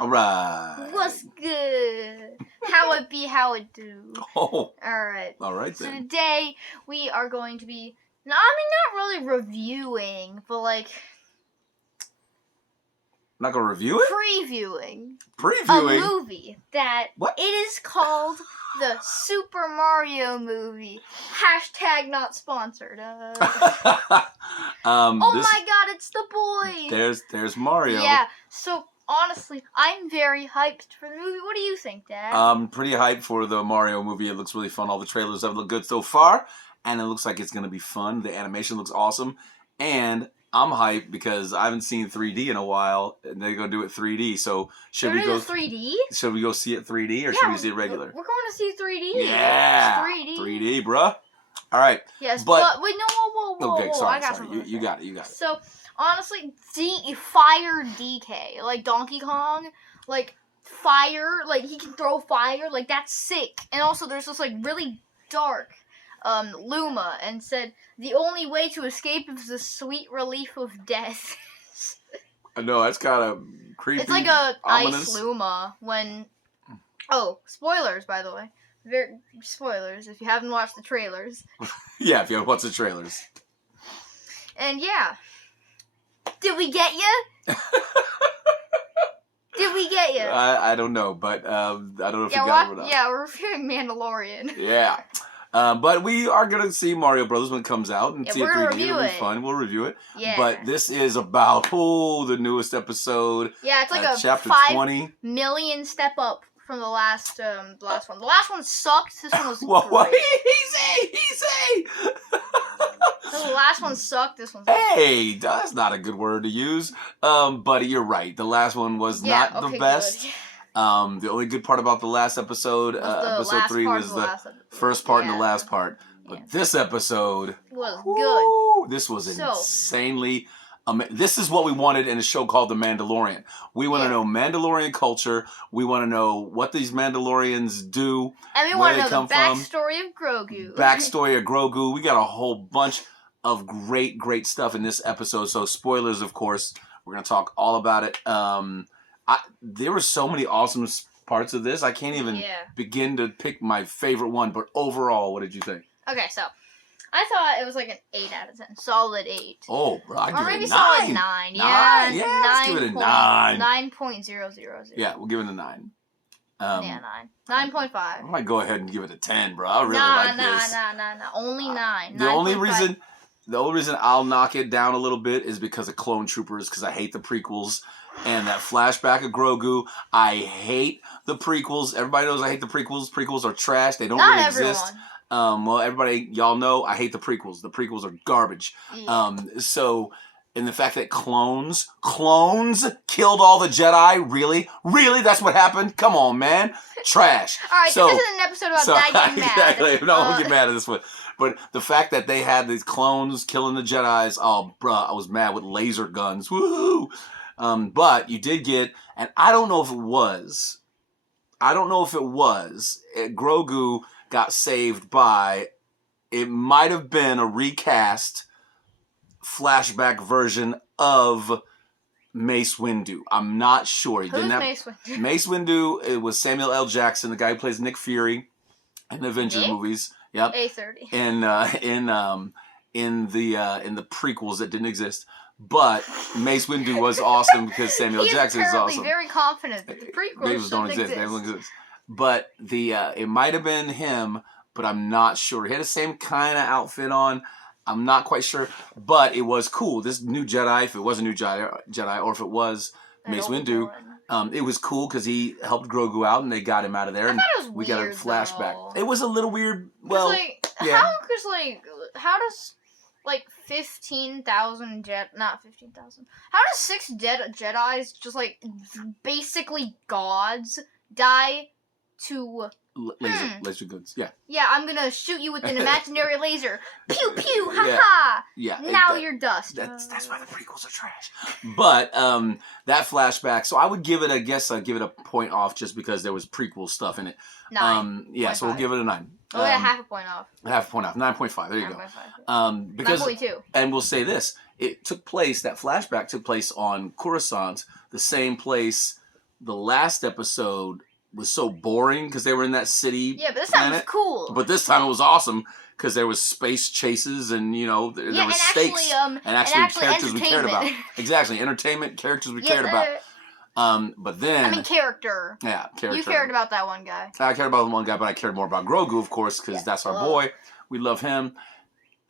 All right. What's good? How it be, how it do. Oh. Alright. Alright So then. today, we are going to be, not really reviewing, but like... Not gonna review it? Previewing. Previewing? A movie that What? It is called the Super Mario movie. Hashtag not sponsored. Oh my god, it's the boy! There's Mario. Yeah, so honestly, I'm very hyped for the movie. What do you think, Dad? Pretty hyped for the Mario movie. It looks really fun. All the trailers have looked good so far, and it looks like it's gonna be fun. The animation looks awesome, and I'm hyped because I haven't seen 3D in a while, and they're gonna do it 3D. So should we go 3D? Should we go see it 3D or should we see it regular? We're going to see 3D. Yeah, It's 3D. 3D, bruh. All right. Yes, but wait, no, whoa. Okay, sorry, I got sorry. something. You got it. So honestly, fire DK, like Donkey Kong, like fire, like he can throw fire, like that's sick. And also, there's this like really dark Luma, and said the only way to escape is the sweet relief of death. I know that's kind of creepy. It's like a ominous. ice Luma when. Oh, spoilers, by the way. Spoilers if you haven't watched the trailers. Yeah, if you haven't watched the trailers. And yeah, did we get you? Did we get you? I don't know, but I don't know if you got it or not. Yeah, we're reviewing Mandalorian. Yeah. But we are going to see Mario Brothers when it comes out and see it 3D. It'll be fun. We'll review it. Yeah. But this is about, the newest episode. Yeah, it's like a chapter 5 million step up from the last one. The last one sucked. This one was What? great. Easy! The last one sucked. This one's Hey, that's not a good word to use. But you're right. The last one was not the best. Good. The only good part about the last episode, episode 3, was the first part and the last part. But this episode was good. This was insanely amazing. This is what we wanted in a show called The Mandalorian. We want to know Mandalorian culture. We want to know what these Mandalorians do. And we want to know the backstory of Grogu. We got a whole bunch of great stuff in this episode. So spoilers, of course. We're going to talk all about it. There were so many awesome parts of this. I can't even begin to pick my favorite one. But overall, what did you think? Okay, so I thought it was like an 8 out of 10. Solid 8. Oh, bro, I give it a 9. Or maybe solid 9. Yeah, let's give it a 9. 9.000. Yeah, we'll give it a 9. 9. 9.5. I might go ahead and give it a 10, bro. I really like this. Nah. Only 9. The only reason I'll knock it down a little bit is because of Clone Troopers, because I hate the prequels. And that flashback of Grogu, I hate the prequels. Everybody knows I hate the prequels. Prequels are trash. They don't really exist. Well, everybody, y'all know I hate the prequels. The prequels are garbage. Yeah. So, and the fact that clones killed all the Jedi, really? That's what happened? Come on, man. Trash. All right, this isn't an episode about that getting mad. Exactly. No, I won't get mad at this one. But the fact that they had these clones killing the Jedis, oh, bruh, I was mad with laser guns. Woohoo! But you did get, and I don't know if it was, Grogu got saved by, it might have been a recast flashback version of Mace Windu. I'm not sure. Who's Mace Windu? Mace Windu, it was Samuel L. Jackson, the guy who plays Nick Fury in the Avengers movies. Yep. A30. And in the prequels that didn't exist. But Mace Windu was awesome because Samuel Jackson is awesome. He's very confident that the prequels don't exist. They don't exist. But it might have been him, but I'm not sure. He had the same kind of outfit on. I'm not quite sure, but it was cool. This new Jedi, if it was a new Jedi, or if it was Mace Windu, it was cool because he helped Grogu out and they got him out of there. I and thought it was we weird, got a flashback. Though. It was a little weird. Well, how does 15,000 not 15,000. How does 6 Jedis, just basically gods, die to laser guns? Yeah. Yeah, I'm gonna shoot you with an imaginary laser. Pew pew, ha. Yeah. Now you're dust. That's why the prequels are trash. But that flashback. So I would give it, give it a point off just because there was prequel stuff in it. 9. Yeah. So we'll give it a 9. Oh, yeah, half a point off. 9.5. There you go. Because 9.2. And we'll say this: that flashback took place on Coruscant, the same place the last episode was so boring because they were in that city. Yeah, but this time was planet. cool. But this time it was awesome because there was space chases and there was stakes and actually characters we cared about. Exactly, entertainment characters we cared about. But then character. Yeah, character. You cared about that one guy. I cared about the one guy, but I cared more about Grogu, of course, because that's our boy. We love him.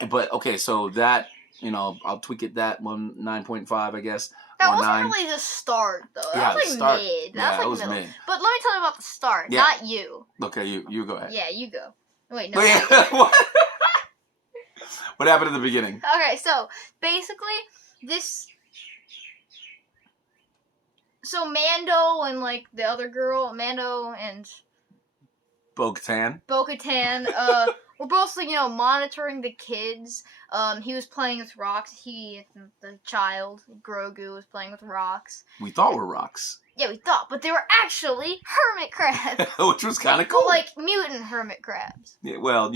But okay, so that I'll tweak it that one 9.5, I guess. That wasn't really the start, though. That was like mid. That was like middle. Mid. But let me tell you about the start, not you. Okay, you go ahead. Yeah, you go. Wait, no. What? What happened at the beginning? Okay, so basically, So Mando and like the other girl, Mando and Bo-Katan. We're both monitoring the kids. He was playing with rocks. The child, Grogu, was playing with rocks. We thought were rocks. Yeah, we thought, but they were actually hermit crabs. Which was kind of cool. But, like mutant hermit crabs. Yeah, well,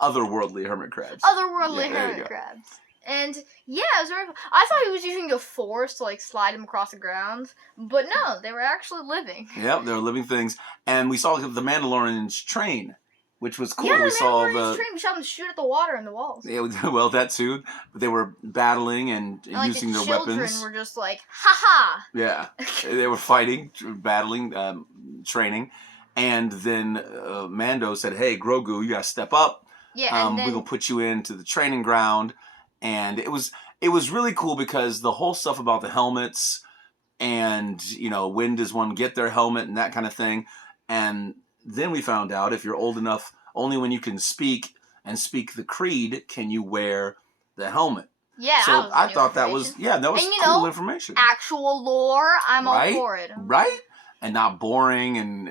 otherworldly hermit crabs. Otherworldly hermit crabs. And yeah, it was very fun. I thought he was using the Force to like slide him across the ground, but no, they were actually living. Yep, they were living things, and we saw the Mandalorians train, which was cool. Yeah, we saw the train. We saw them shoot at the water and the walls. Yeah, well, that too. But they were battling and using their weapons. The children were just like, ha ha. Yeah, they were fighting, battling, training, and then Mando said, "Hey, Grogu, you gotta step up. Yeah, and then we're gonna put you into the training ground." And it was really cool because the whole stuff about the helmets and, when does one get their helmet and that kind of thing. And then we found out if you're old enough, only when you can speak the creed can you wear the helmet. Yeah, so I thought that was cool information. Actual lore, I'm all for it. Right? And not boring and,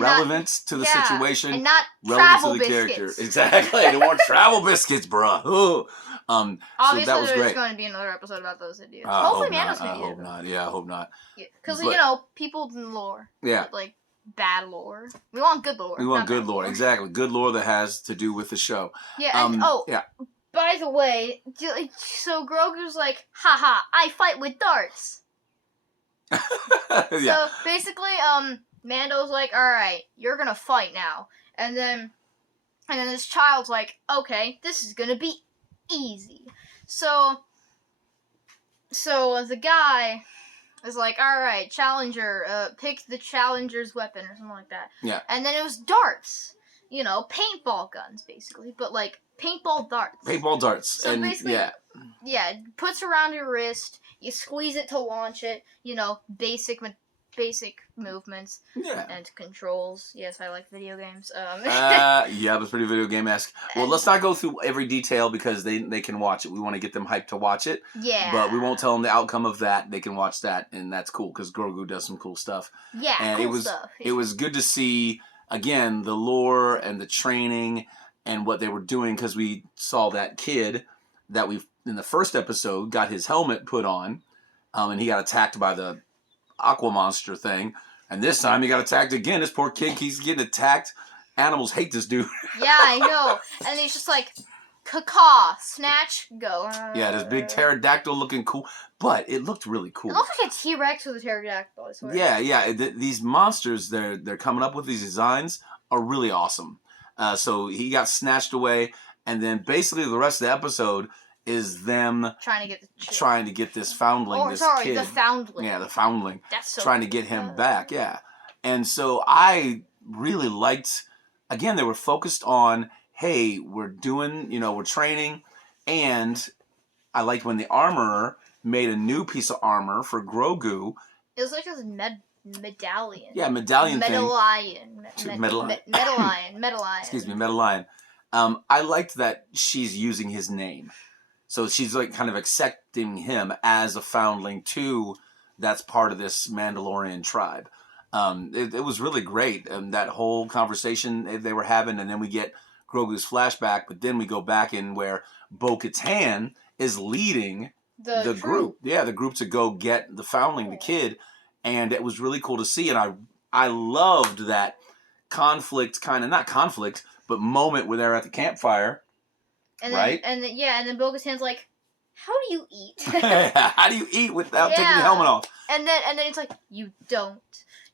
relevant to the situation. And not travel to the biscuits. Character. Exactly. They weren't travel biscuits, bruh. Obviously, so that was there's great. going to be another episode about those idiots. Hopefully, Mando's going to I hope not. Yeah, I hope not. Because, people in lore. Yeah. But, like, bad lore. We want good lore. We want good lore. Exactly. Good lore that has to do with the show. Yeah, and, yeah. By the way, so Grogu's like, haha, I fight with darts. Yeah. So, basically, Mando's like, alright, you're gonna fight now. And then this child's like, okay, this is gonna be easy. So the guy is like, alright, Challenger, pick the Challenger's weapon or something like that. Yeah. And then it was darts. Paintball guns, basically. But, like, paintball darts. Paintball darts. So and basically, yeah, it puts around your wrist, you squeeze it to launch it, basic movements and controls. Yes, I like video games. yeah, it was pretty video game-esque. Well, let's not go through every detail because they can watch it. We want to get them hyped to watch it. Yeah. But we won't tell them the outcome of that. They can watch that, and that's cool because Grogu does some cool stuff. Yeah, and cool stuff. It was good to see, again, the lore and the training and what they were doing because we saw that kid that in the first episode got his helmet put on, and he got attacked by the aqua monster thing, and this time he got attacked again. This poor kid keeps getting attacked. Animals hate this dude. Yeah, I know. And he's just like, caw, snatch, go. Yeah, this big pterodactyl looking cool, but it looked really cool. It looked like a T-Rex with a pterodactyl, I swear. Yeah. These monsters they're coming up with, these designs are really awesome. So he got snatched away, and then basically the rest of the episode is them trying to get this foundling, kid. The foundling. Yeah, the foundling. That's so trying to get him back, yeah. And so I really liked, again, they were focused on, hey, we're doing, we're training, and I liked when the armorer made a new piece of armor for Grogu. It was like this medallion. Yeah, medallion thing. Medallion. Excuse me, medallion. I liked that she's using his name. So she's like kind of accepting him as a foundling too. That's part of this Mandalorian tribe. It was really great. And that whole conversation they were having, and then we get Grogu's flashback, but then we go back in where Bo-Katan is leading the group. Yeah, the group to go get the foundling, the kid. And it was really cool to see. And I loved that conflict, not conflict, but moment where they're at the campfire. And then, right? And then Bo-Katan's like, how do you eat? How do you eat without taking your helmet off? And then it's like, you don't.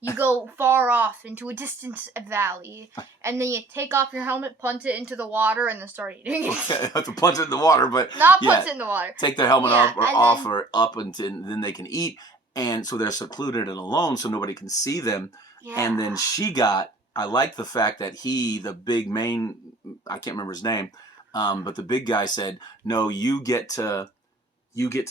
You go far off into a distant valley, and then you take off your helmet, punt it into the water, and then start eating it. Okay, have to punch it in the water, but Not punch it in the water. Take their helmet Yeah, off or up, and then they can eat. And so they're secluded and alone, so nobody can see them. Yeah. And then I like the fact that the big main, I can't remember his name, but the big guy said, no, you get to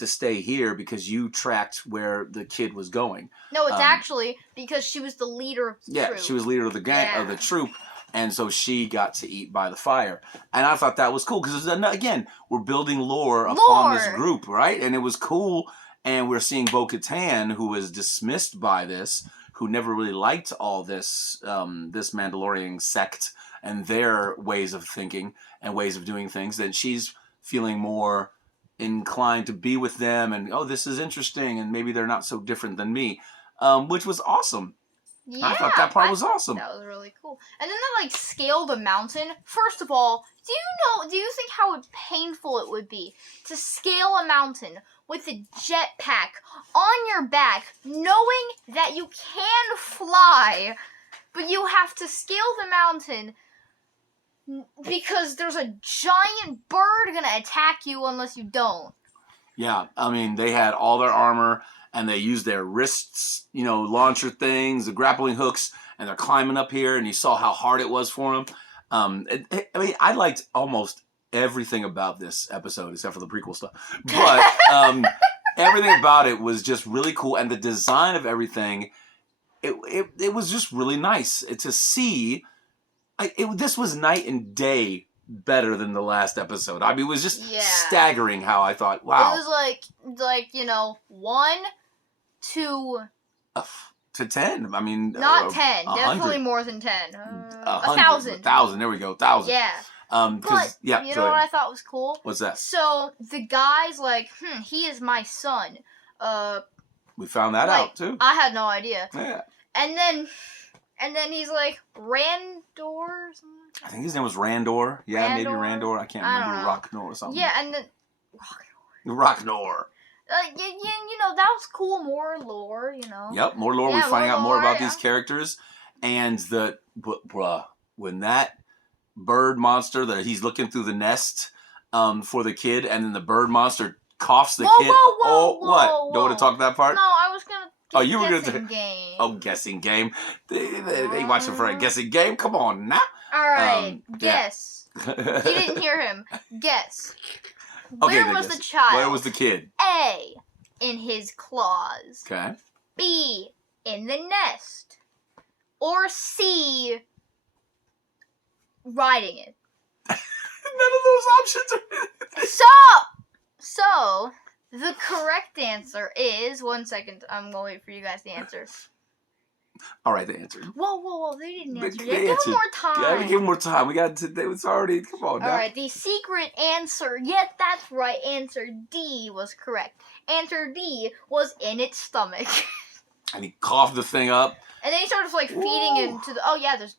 stay here because you tracked where the kid was going. No, it's actually because she was the leader of the troop. Yeah, she was leader of the gang, of the troop. And so she got to eat by the fire. And I thought that was cool because, again, we're building lore upon this group, right? And it was cool. And we're seeing Bo-Katan, who was dismissed by this, who never really liked all this Mandalorian sect and their ways of thinking and ways of doing things. Then she's feeling more inclined to be with them and, oh, this is interesting, and maybe they're not so different than me, which was awesome. Yeah, I thought that part was awesome. That was really cool. And then they scaled a mountain. First of all, do you think how painful it would be to scale a mountain with a jetpack on your back, knowing that you can fly, but you have to scale the mountain because there's a giant bird gonna attack you unless you don't. Yeah, I mean, they had all their armor, and they used their wrists, launcher things, the grappling hooks, and they're climbing up here, and you saw how hard it was for them. I liked almost everything about this episode, except for the prequel stuff. But everything about it was just really cool, and the design of everything, it was just really nice to see. This was night and day better than the last episode. I mean, it was just staggering how I thought, wow. It was 1 to 10. I mean, not 10. 100. Definitely more than 10. 1,000. 1,000. There we go. 1,000. Yeah. But you know what I thought was cool? What's that? So the guy's like, he is my son. We found that out too. I had no idea. Yeah. And then he's like, Randor or something? I think his name was Randor. Yeah, Randor? maybe Randor. I can't remember. Rocknor or something. Yeah, and then Rocknor. That was cool. More lore, Yep, more lore. We're finding out more about these characters. And when that bird monster that he's looking through the nest for the kid, and then the bird monster coughs the kid. What? Don't want to talk that part? No, I was gonna. You were gonna game. Oh, guessing game. They watching for a guessing game. Come on now. All right, guess. You didn't hear him. Guess. Where was the child? Where was the kid? A, in his claws. Okay. B, in the nest. Or C, riding it. None of those options are... So, the correct answer is... 1 second, I'm going to wait for you guys to answer. All right, they answered. Whoa, they didn't answer yet. Give them more time. Yeah, give them more time. We got to... It's already... Come on now. All right, the secret answer. That's right. Answer D was correct. Answer D was in its stomach. And he coughed the thing up. And then he started feeding into the... Oh, yeah, there's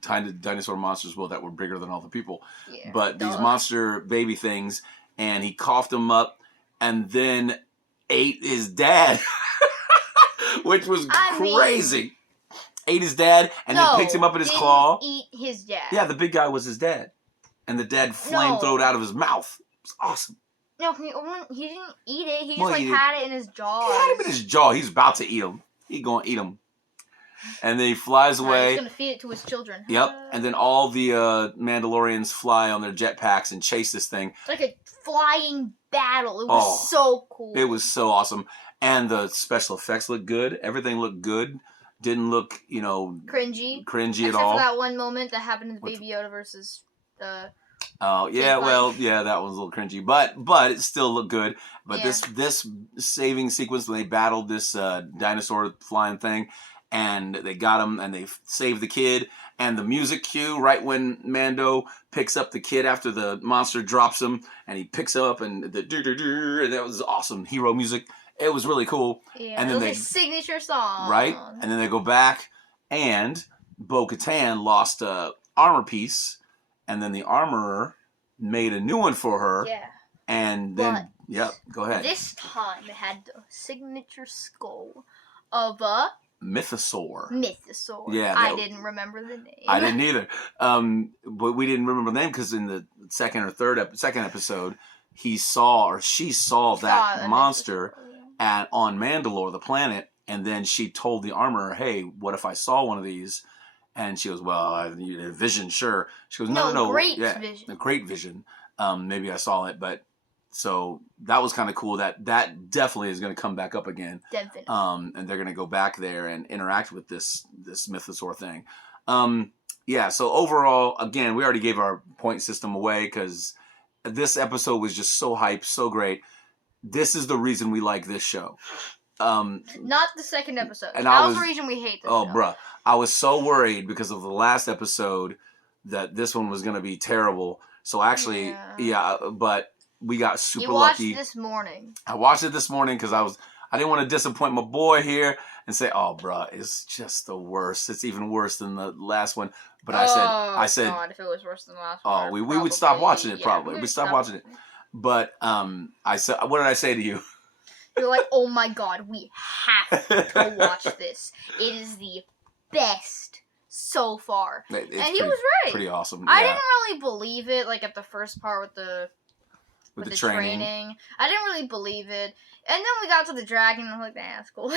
tiny dinosaur monsters, that were bigger than all the people. Yeah, but these monster baby things, and he coughed them up, and then ate his dad. Which was crazy. Ate his dad, and then picked him up in his claw. Eat his dad. Yeah, the big guy was his dad. And the dad flamethrowed out of his mouth. It was awesome. No, he didn't eat it. He just had it in his jaw. He had him in his jaw. He's about to eat him. He gonna eat him. And then he flies away. He's gonna feed it to his children. Yep. And then all the Mandalorians fly on their jetpacks and chase this thing. It's like a flying battle. It was so cool. It was so awesome. And the special effects looked good. Everything looked good. Didn't look, cringy at all. Except for that one moment that happened in Baby Yoda versus the... Oh, yeah, that was a little cringy. But it still looked good. But this saving sequence when they battled this dinosaur flying thing, and they got him, and they saved the kid, and the music cue right when Mando picks up the kid after the monster drops him, and he picks up, and and that was awesome. Hero music. It was really cool. Yeah, and then it was his signature song. Right? And then they go back, and Bo-Katan lost a armor piece, and then the armorer made a new one for her. Yeah. And then, go ahead. This time it had the signature skull of a Mythosaur. Yeah, I didn't remember the name. I didn't either. But we didn't remember the name because in the second episode, she saw that monster on Mandalore, the planet, and then she told the armorer, "Hey, what if I saw one of these?" And she goes, "Well, I need a vision, sure." She goes, "No, vision. A great vision. Maybe I saw it, but." So that was kind of cool. That definitely is going to come back up again. Definitely. And they're going to go back there and interact with this mythosaur thing. So overall, again, we already gave our point system away because this episode was just so hype, so great. This is the reason we like this show. Not the second episode. And that was the reason we hate this show. Bruh. I was so worried because of the last episode that this one was going to be terrible. So actually, but we got super lucky. You watched this morning. I watched it this morning because I didn't want to disappoint my boy here and say, "Oh, bruh, it's just the worst. It's even worse than the last one." But I said, God, if it was worse than the last one, we would stop watching it probably. We'd stop watching it. But I said, what did I say to you? You're like, "Oh my God, we have to watch this. It is the best so far." And he was right. Pretty awesome. I didn't really believe it, like at the first part with the training. I didn't really believe it. And then we got to the dragon, and I was like, that's cool.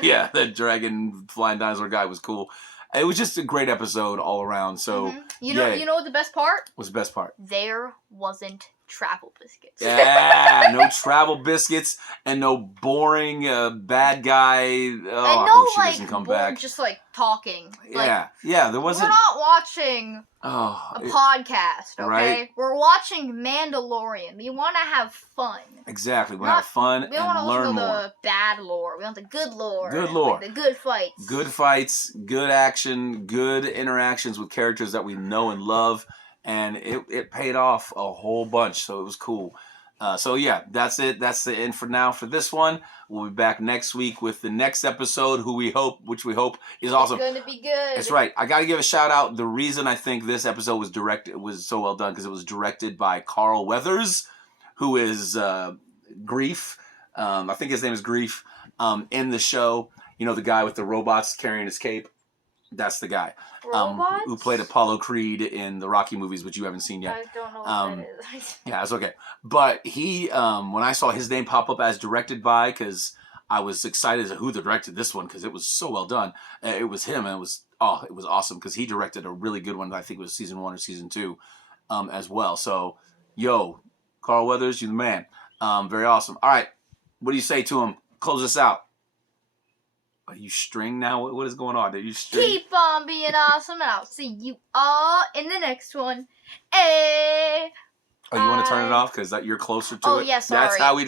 Yeah, the dragon flying dinosaur guy was cool. It was just a great episode all around. So you know what the best part? What's the best part? There wasn't travel biscuits. Yeah, no travel biscuits and no boring bad guy. And I no, hope she doesn't come back. Just like talking. Yeah, there wasn't. We're not watching a podcast, okay? Right? We're watching Mandalorian. We want to have fun. Exactly, we want to have fun We don't want and to learn listen to more. the bad lore. We want the good lore. Good lore. Like the good fights. Good fights, good action, good interactions with characters that we know and love. And it paid off a whole bunch, so it was cool. That's it. That's the end for now for this one. We'll be back next week with the next episode, which we hope is awesome. It's going to be good. That's right. I got to give a shout out. The reason I think this episode was so well done because it was directed by Carl Weathers, who is Grief. I think his name is Grief. In the show, the guy with the robots carrying his cape. That's the guy. Who played Apollo Creed in the Rocky movies, which you haven't seen yet. I don't know what that is. Yeah, it's okay. But he, when I saw his name pop up as directed by, because I was excited as to who directed this one, because it was so well done. It was him, and it was awesome, because he directed a really good one. I think it was season 1 or season 2 as well. So, Carl Weathers, you're the man. Very awesome. All right, what do you say to him? Close us out. Are you string now? What is going on? Are you string? Keep on being awesome, and I'll see you all in the next one. Hey. Oh, you want to turn it off because you're closer to it? Oh, yeah, sorry. That's how we